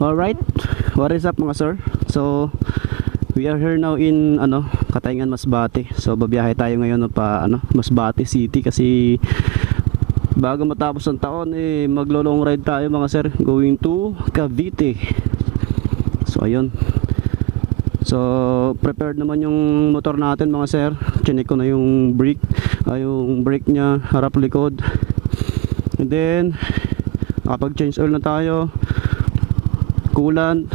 Alright, what is up mga sir? So, we are here now in Katayngan, Masbate. So, babiyahe tayo ngayon pa Masbate City kasi bago matapos ang taon maglo-long ride tayo mga sir, going to Cavite. So, ayun. So, prepared naman yung motor natin mga sir. Chinek ko na yung brake niya, harap likod. And then, nakapag-change oil na tayo. Coolant,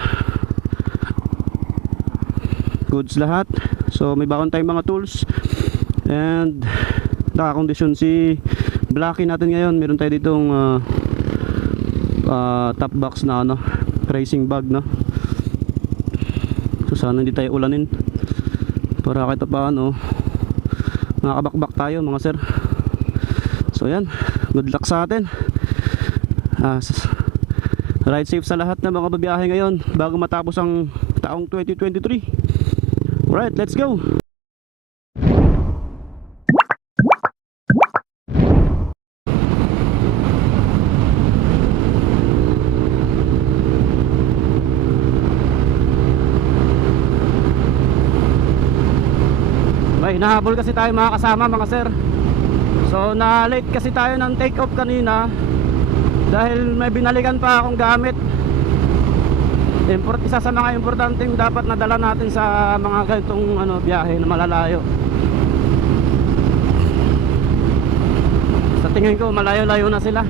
goods lahat. So may bakon tayong mga tools and nakakondisyon si Blackie natin ngayon. Meron tayo ditong top box na racing bag so sana hindi tayo ulanin para kahit pa makakabakbak tayo mga sir. So yan, good luck sa atin. Ride safe sa lahat ng mga babiyahe ngayon bago matapos ang taong 2023. Alright, let's go! May nahabol kasi tayo mga kasama mga sir. So na-late kasi tayo ng take off kanina dahil may binalikan pa akong gamit. Isa sa mga importanteng dapat nadala natin sa mga ganitong biyahe na malalayo. Sa tingin ko malayo-layo na sila.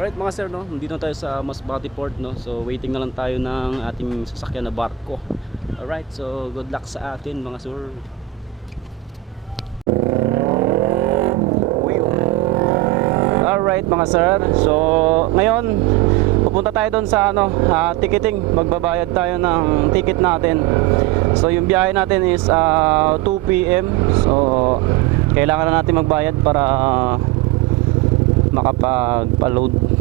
Alright mga sir, nandito na tayo sa Masbate Port, so waiting na lang tayo ng ating sasakyan na barko. Alright, so good luck sa atin mga sir. Alright mga sir, so ngayon pupunta tayo doon sa ticketing. Magbabayad tayo ng ticket natin. So yung biyahe natin is 2 PM. So kailangan na natin magbayad para makapagpa-load.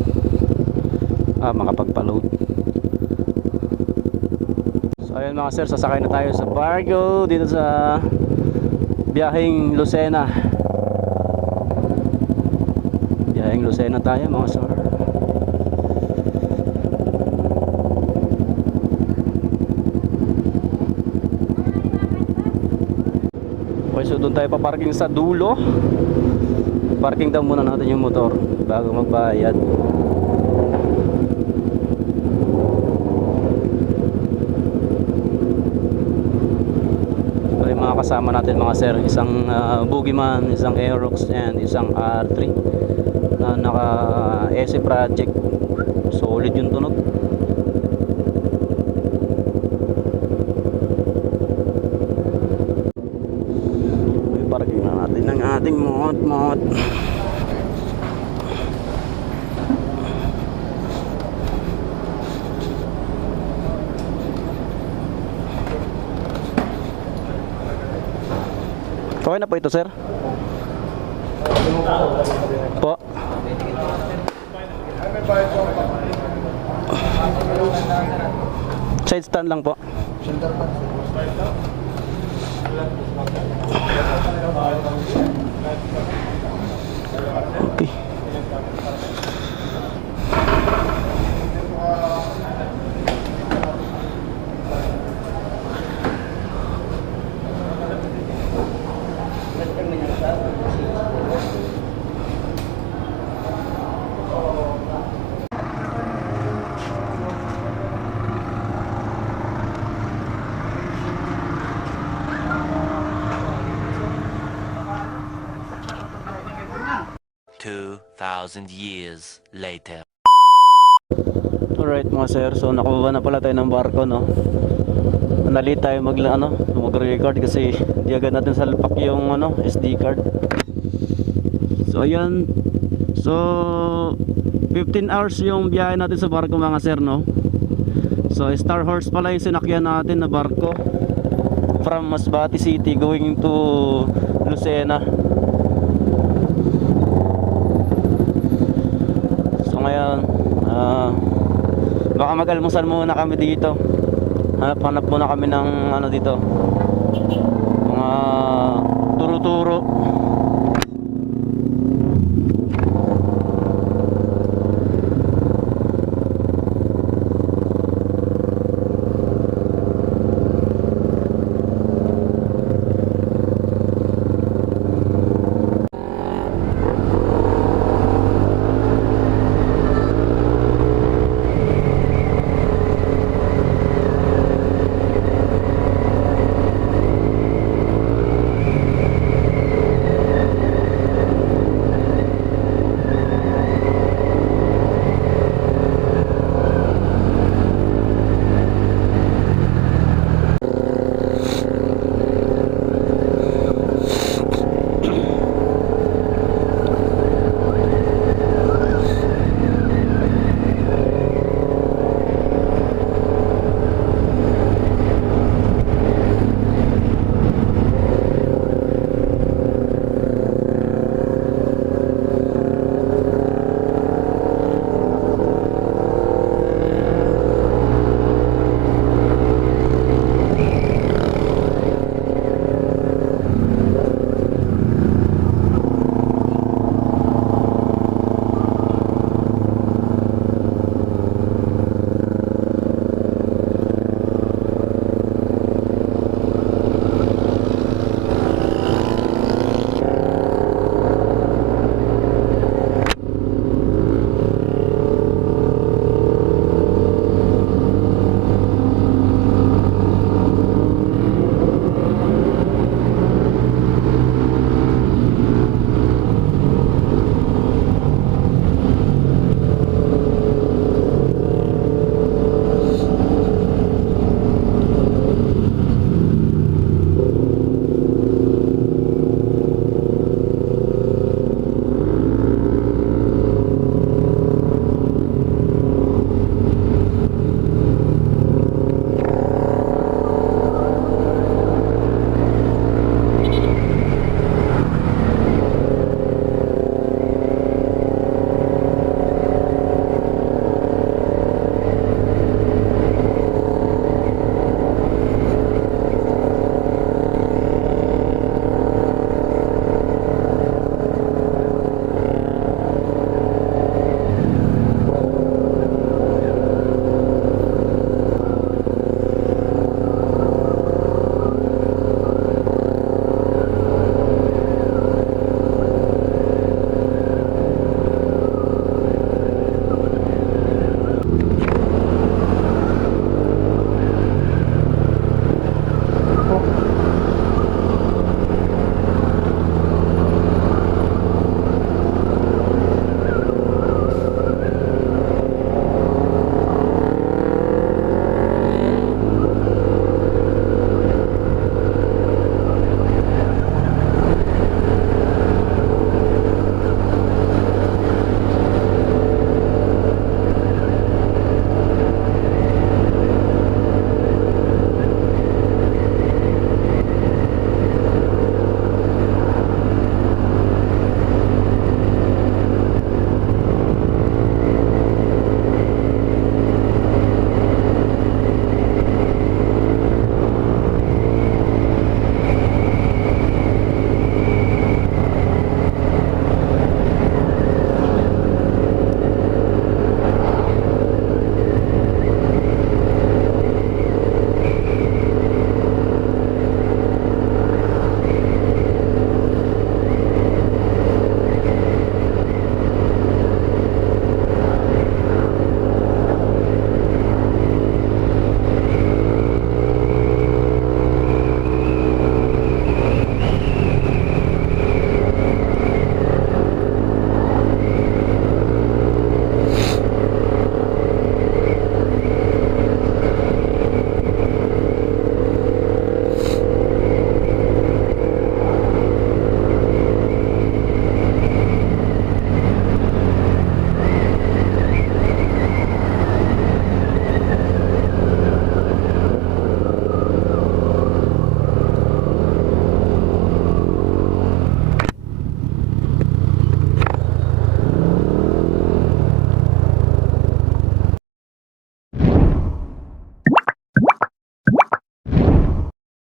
So ayun mga sir, sasakay na tayo sa barko dito sa biyaheng Lucena. Biyaheng Lucena tayo mga sir. Okay, so doon tayo paparking sa dulo. Parking daw muna natin yung motor bago magbayad. So yung mga kasama natin mga sir, isang Boogeyman, isang Aerox and isang R3 na naka SE project. Solid yung tunog. Parking na natin ng ating mot. Okay na po ito, sir? Po? Side stand lang po. Okay. Two 2,000 years later. Alright mga sir, so nakuha na pala tayo ng barko, no? Nali tayo mag-record kasi di agad natin salpak yung SD card. So ayan. So 15 hours yung biyahe natin sa barko mga sir, no? So Star Horse pala yung sinakyan natin na barko from Masbate City going to Lucena. So ngayon baka mag-almusal muna kami dito. Hanap muna kami ng dito, mga